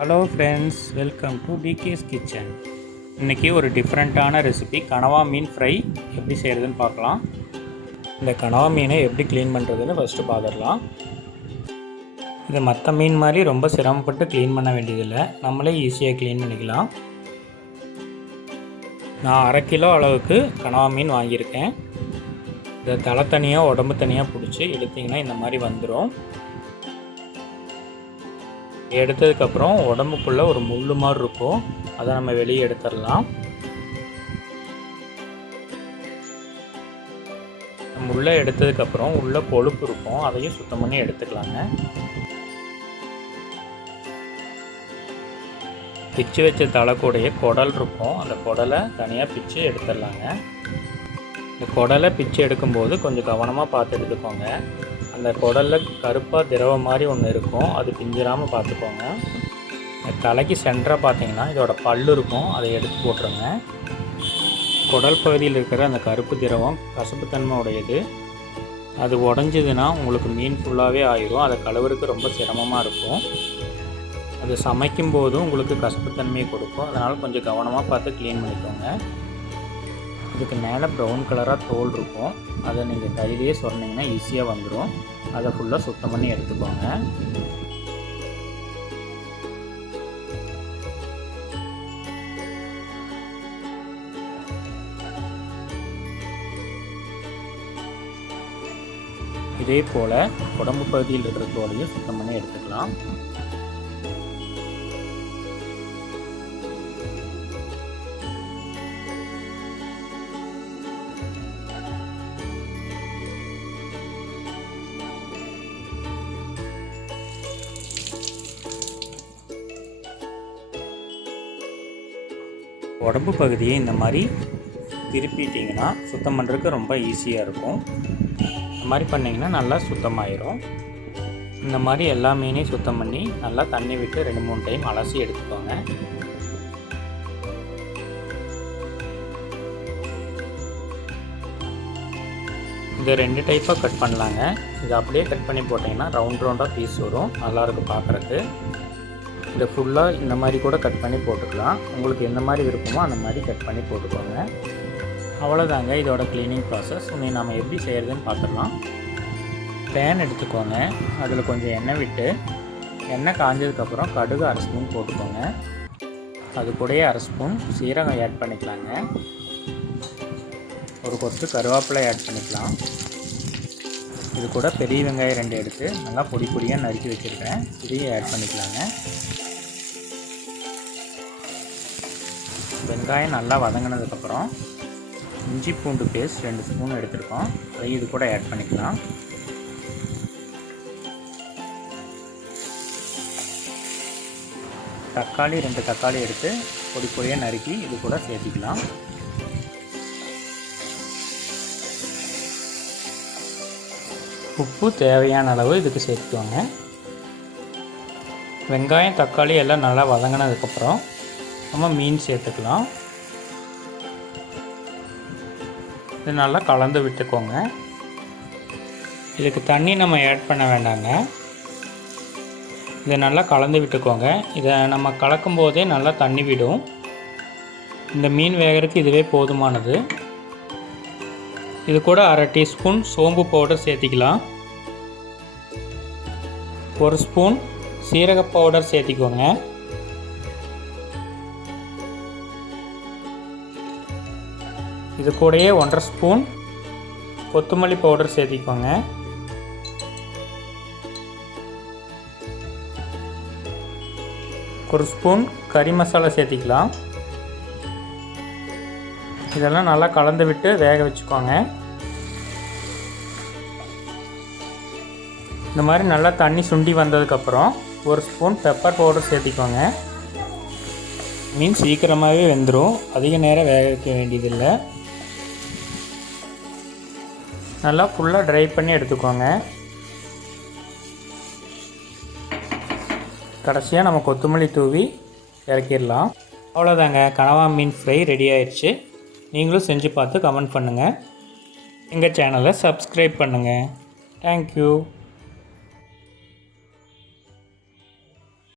Hello friends, welcome to decays kitchen. இன்றைக்கி ஒரு டிஃப்ரெண்ட்டான ரெசிபி கனவா மீன் ஃப்ரை எப்படி செய்கிறதுன்னு பார்க்கலாம். இந்த கனவா மீனை எப்படி க்ளீன் பண்ணுறதுன்னு ஃபஸ்ட்டு பார்த்துடலாம். இது மற்ற மீன் மாதிரி ரொம்ப சிரமப்பட்டு க்ளீன் பண்ண வேண்டியதில்லை, நம்மளே ஈஸியாக க்ளீன் பண்ணிக்கலாம். நான் 1/2 கிலோ அளவுக்கு கனவா மீன் வாங்கியிருக்கேன். இதை தலை தனியாக உடம்பு தனியாக பிடிச்சி இழுத்திங்கன்னா இந்த மாதிரி வந்துடும். எடுத்ததுக்கப்புறம் உடம்புக்குள்ளே ஒரு முள் மாதிரி இருக்கும், அதை நம்ம வெளியே எடுத்துடலாம். முள்ளை எடுத்ததுக்கப்புறம் உள்ளே கொழுப்பு இருக்கும், அதையும் சுத்தம் பண்ணி எடுத்துக்கலாங்க. பிச்சு வச்ச தலைக்கூடைய குடல் இருக்கும், அந்த குடலை தனியாக பிச்சு எடுத்துடலாங்க. இந்த குடலை பிச்சு எடுக்கும்போது கொஞ்சம் கவனமாக பார்த்து எடுத்துக்கோங்க. அந்த குடலில் கருப்பாக திரவம் மாதிரி ஒன்று இருக்கும், அது பிஞ்சிராமல் பார்த்துக்கோங்க. தலைக்கு சென்டராக பார்த்தீங்கன்னா இதோட பல் இருக்கும், அதை எடுத்து போட்டுருங்க. குடல் பகுதியில் இருக்கிற அந்த கருப்பு திரவம் கசப்புத்தன்மை உடையது, அது உடஞ்சிதுன்னா உங்களுக்கு மீன் ஃபுல்லாகவே ஆயிரும். அதை கழுவுறதுக்கு ரொம்ப சிரமமாக இருக்கும். அது சமைக்கும் போதும் உங்களுக்கு கசப்புத்தன்மையை கொடுக்கும், அதனால் கொஞ்சம் கவனமாக பார்த்து க்ளீன் பண்ணிக்கோங்க. இதுக்கு மேலே ப்ரௌன் கலராக தோல் இருக்கும், அதை நீங்கள் கையிலேயே சொன்னீங்கன்னா ஈஸியாக வந்துடும். அதை ஃபுல்லாக சுத்தம் பண்ணி எடுத்துக்கோங்க. இதே போல் உடம்பு பகுதியில் இருக்கிற தோலையும் சுத்தம் பண்ணி எடுத்துக்கலாம். உடம்பு பகுதியை இந்த மாதிரி திருப்பிட்டிங்கன்னா சுத்தம் பண்ணுறதுக்கு ரொம்ப ஈஸியாக இருக்கும். இந்த மாதிரி பண்ணிங்கன்னா நல்லா சுத்தமாயிரும். இந்த மாதிரி எல்லா மீனையும் சுத்தம் பண்ணி நல்லா தண்ணி விட்டு 2-3 டைம் அலசி எடுத்துக்கோங்க. இதை 2 டைப்பாக கட் பண்ணலாங்க. இதை அப்படியே கட் பண்ணி போட்டிங்கன்னா ரவுண்டாக பீஸ் வரும், நல்லாயிருக்கும் பார்க்குறக்கு. இதை ஃபுல்லாக இந்த மாதிரி கூட கட் பண்ணி போட்டுக்கலாம். உங்களுக்கு எந்த மாதிரி விருப்பமோ அந்த மாதிரி கட் பண்ணி போட்டுக்கோங்க. அவ்வளோதாங்க இதோட க்ளீனிங் ப்ராசஸ். இனி நம்ம எப்படி செய்கிறதுன்னு பார்த்துடலாம். பேன் எடுத்துக்கோங்க, அதில் கொஞ்சம் எண்ணெய் விட்டு, எண்ணெய் காஞ்சதுக்கப்புறம் கடுகு 1/2 ஸ்பூன் போட்டுக்கோங்க. அது கூடயே 1/2 ஸ்பூன் சீரகம் ஆட் பண்ணிக்கலாங்க. ஒரு கொத்து கருவேப்பிலை ஆட் பண்ணிக்கலாம். இது கூட பெரிய வெங்காயம் 2 எடுத்து நல்லா பொடியாக நறுக்கி வச்சுருக்கேன், இதையும் ஆட் பண்ணிக்கலாங்க. வெங்காயம் நல்லா வதங்கினதுக்கப்புறம் இஞ்சி பூண்டு பேஸ்ட் 2 ஸ்பூன் எடுத்துருக்கோம், அதையும் இது கூட ஆட் பண்ணிக்கலாம். தக்காளி 2 தக்காளி எடுத்து பொடியாக நறுக்கி இது கூட சேர்த்திக்கலாம். உப்பு தேவையான அளவு இதுக்கு சேர்த்துக்கோங்க. வெங்காயம் தக்காளி எல்லாம் நல்லா வதங்கினதுக்கப்புறம் நம்ம மீன் சேர்த்துக்கலாம். இது நல்லா கலந்து விட்டுக்கோங்க. இதுக்கு தண்ணி நம்ம ஆட் பண்ண வேண்டாங்க, இதை நல்லா கலந்து விட்டுக்கோங்க. இதை நம்ம கலக்கும் போதே நல்லா தண்ணி விடும். இந்த மீன் வேகிறதுக்கு இதுவே போதுமானது. இது கூட 1/2 டீஸ்பூன் சோம்பு பவுடர் சேர்த்திக்கலாம். 1 ஸ்பூன் சீரக பவுடர் சேர்த்திக்கோங்க. இது கூடயே 1/2 ஸ்பூன் கொத்தமல்லி பவுடர் சேர்த்திக்கோங்க. ஒரு ஸ்பூன் கறி மசாலா சேர்த்திக்கலாம். இதெல்லாம் நல்லா கலந்து விட்டு வேக வச்சுக்கோங்க. இந்த மாதிரி நல்லா தண்ணி சுண்டி வந்ததுக்கப்புறம் 1 ஸ்பூன் பெப்பர் பவுடர் சேர்த்திக்கோங்க. மீன் சீக்கிரமாகவே வெந்துடும், அதிக நேரம் வேக வைக்க வேண்டியதில்லை. நல்லா ஃபுல்லாக ட்ரை பண்ணி எடுத்துக்கோங்க. கடைசியாக நம்ம கொத்தமல்லி தூவி இறக்கிடலாம். அவ்வளோதாங்க, கனவா மீன் ஃப்ரை ரெடி ஆயிடுச்சு. நீங்களும் செஞ்சு பார்த்து கமெண்ட் பண்ணுங்கள். எங்கள் சேனலை சப்ஸ்கிரைப் பண்ணுங்கள். தேங்க்யூ.